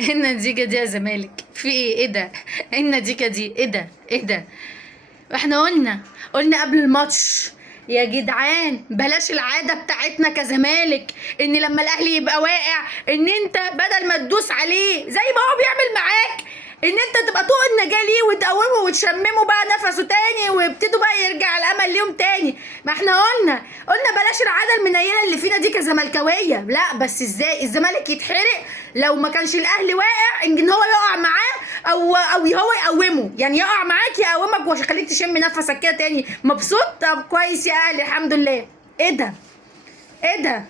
ايه النتيجة دي يا زمالك؟ في ايه ده؟ ايه النتيجة دي؟ ايه ده؟ احنا قلنا قبل الماتش يا جدعان بلاش العادة بتاعتنا كزمالك، ان لما الاهلي يبقى واقع ان انت بدل ما تدوس عليه زي ما هو بيعمل معاك، ان انت تبقى طوق النجاة ليه وتقومه وتشممه بقى نفسه تاني ويبتدوا بقى يرجع الامل ليهم تاني. ما احنا قلنا بلاش العادة المنيلة اللي فينا دي كزملكاوية. لا بس ازاي الزمالك يتحرق لو ما كانش الاهلي واقع، ان هو يقع معاه او هو يقومه، يعني يقع معاك يقومك ويخليك تشم نفسك كده تاني مبسوط. طب كويس يا اهلي الحمد لله. ايه ده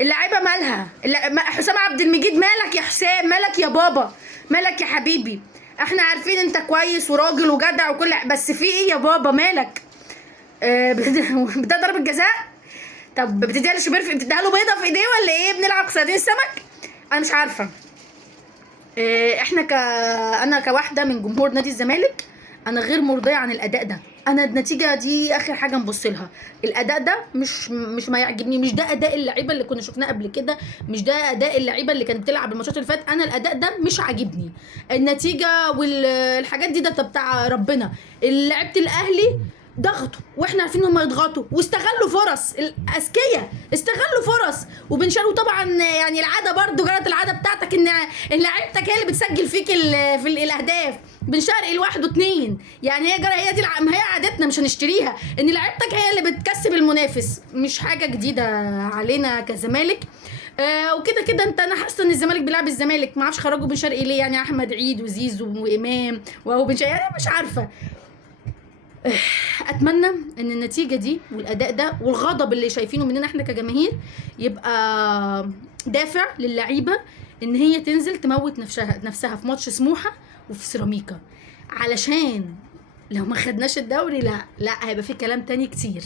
اللعيبه مالها؟ حسام عبد المجيد مالك يا حسام؟ مالك يا بابا؟ مالك يا حبيبي؟ احنا عارفين انت كويس وراجل وجدع وكل، بس في ايه يا بابا مالك؟ ده ضربة جزاء؟ طب بتديها له شوبير، بتديها له بيضه في ايديه ولا ايه؟ بنلعب صيادين السمك؟ انا مش عارفه. احنا انا كواحده من جمهور نادي الزمالك، انا غير مرضيه عن الاداء ده. انا النتيجه دي اخر حاجه نبص لها. الاداء ده مش ما يعجبني، مش ده اداء اللعيبه اللي كنا شفناه قبل كده، مش ده اداء اللعيبه اللي كانت بتلعب الماتشات اللي فاتت. انا الاداء ده مش عاجبني. النتيجه والحاجات دي ده بتاع ربنا. لعيبه الاهلي ضغطوا واحنا عارفين انهم يضغطوا واستغلوا فرص، الاذكياء استغلوا فرص وبنشاروا طبعا. يعني العاده برضو جرت العاده بتاعتك ان لعيبتك هي اللي بتسجل فيك الاهداف. بن شرقي لوحده 2، يعني هي دي ما هي عادتنا مش هنشتريها، ان لعيبتك هي اللي بتكسب المنافس، مش حاجه جديده علينا كزمالك. وكده كده انا حاسه ان الزمالك بيلعب الزمالك، ما اعرفش خرجوا بن شرقي ليه، يعني احمد عيد وزيزو وامام وهو بن شرقي، يعني مش عارفه. اتمنى ان النتيجه دي والاداء ده والغضب اللي شايفينه مننا احنا كجماهير يبقى دافع للعيبه ان هي تنزل تموت نفسها في ماتش سموحه وفي سيراميكا، علشان لو ما خدناش الدوري لا هيبقى في كلام تاني كتير.